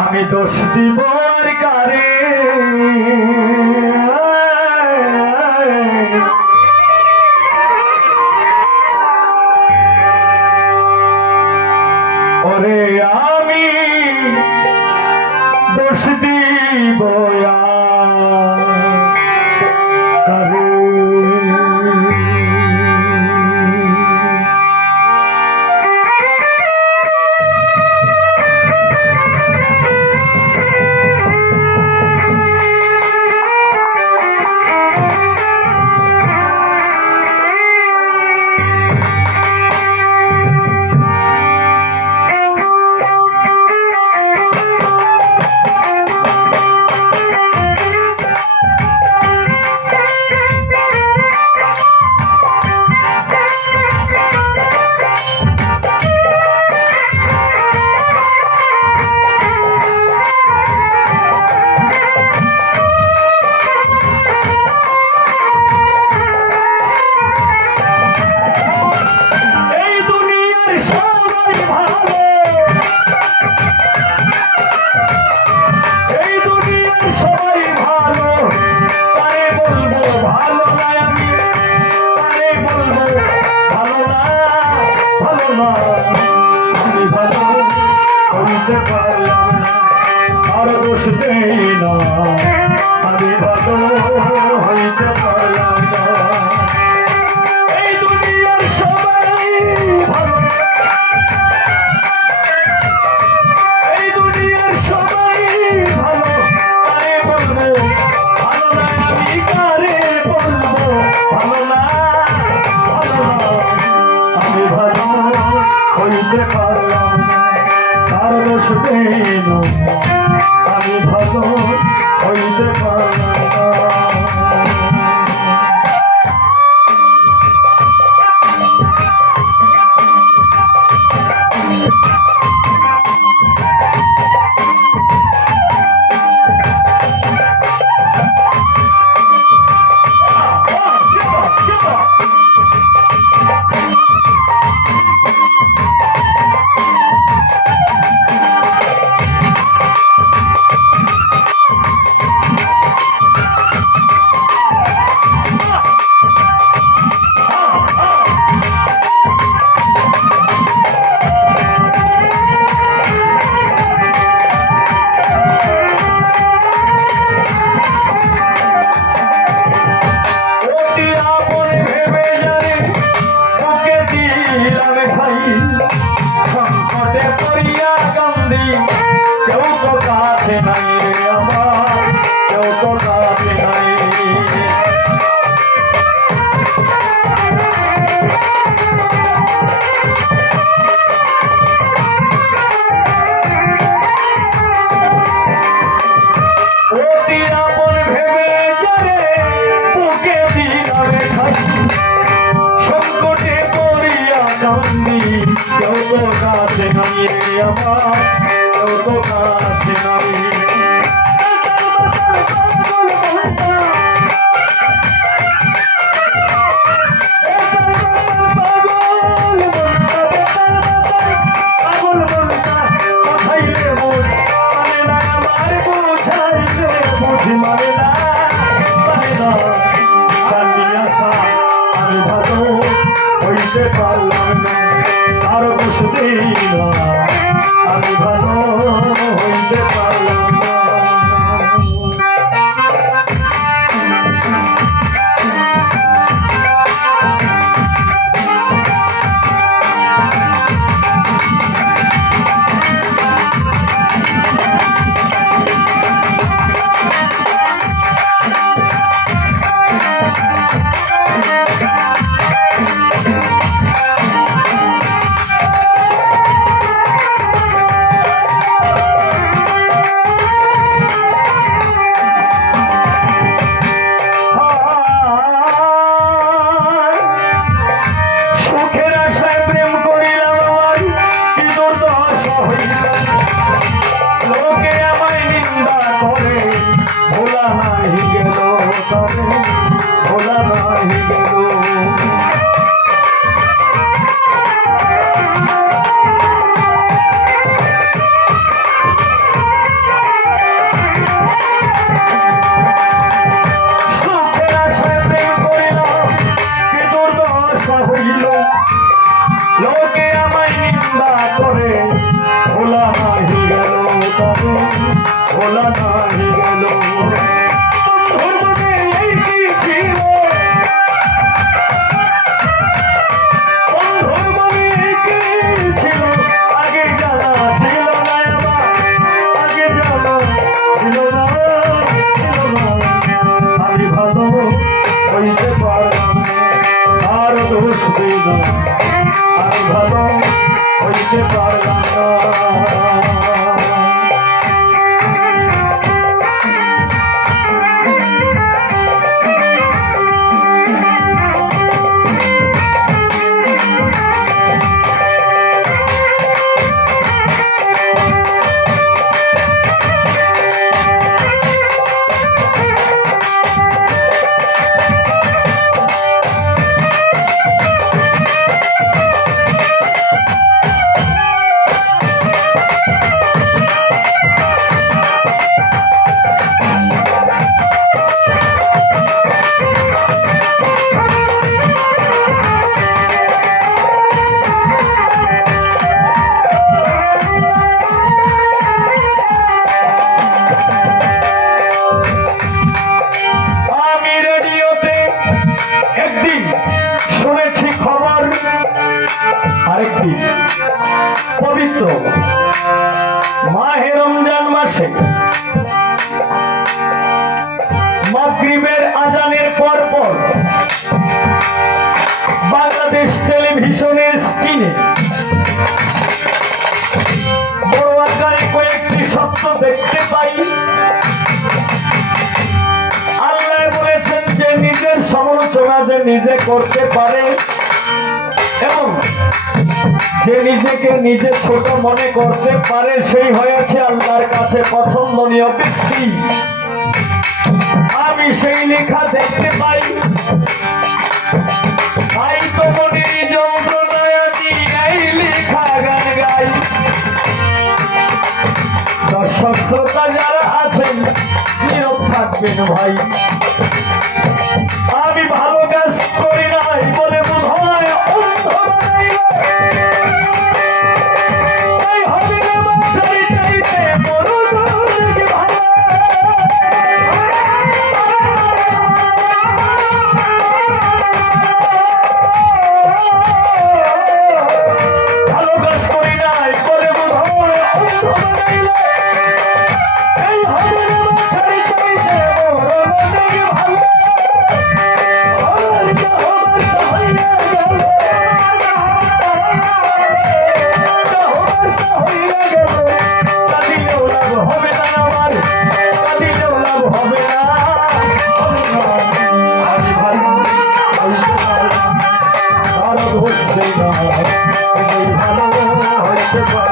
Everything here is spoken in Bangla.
আমি দোষ দিব কারে ওরে আমি দোষ দিব কারে আর দোষ দেই না আমি ভালো হইতে পারলাম না এই দুনিয়ার সবাই ভালো এই দুনিয়ার সবাই ভালো কারে বলবো ভালো না আমি কারে বলবো ভালো না আমি ভালো হইতে পারলাম না আর দোষ দেই না আমি ভালো হইতে পারলাম না আমি ভালো হইতে পারলাম না পবিত্র মাহে রমজান মাসে মাগরিবের আজানের পর পর বাংলাদেশ টেলিভিশনের স্ক্রিনে বড় আকারে কয়েকটি শব্দ দেখতে পাই। আল্লাহ বলেছেন যে নিজের সমালোচনা যে নিজে করতে পারে এবং যে নিজেকে নিজে ছোট মনে করতে পারে সেই হয়েছে আল্লাহর কাছে পছন্দনীয় ব্যক্তি। আমি সেই লেখা দেখতে পাই, তাই তো মনের যন্ত্রণায় আমি এই লেখা গান গাই। দর্শক শ্রোতা যারা আছেন নীরব থাকবেন ভাই। আমি ভালো কাজ করি নাই বলে বোধ হয় অন্ধ বানাইল। তাই হবে না বাছাই চাইতে বড় দেখে ভালো। ভালো কাজ করি নাই বলে বোধ হয় অন্ধ বানাইল। এই হবে না বাছাই চাইতে বড় দেখে ভালো। ভালো হইতে পারে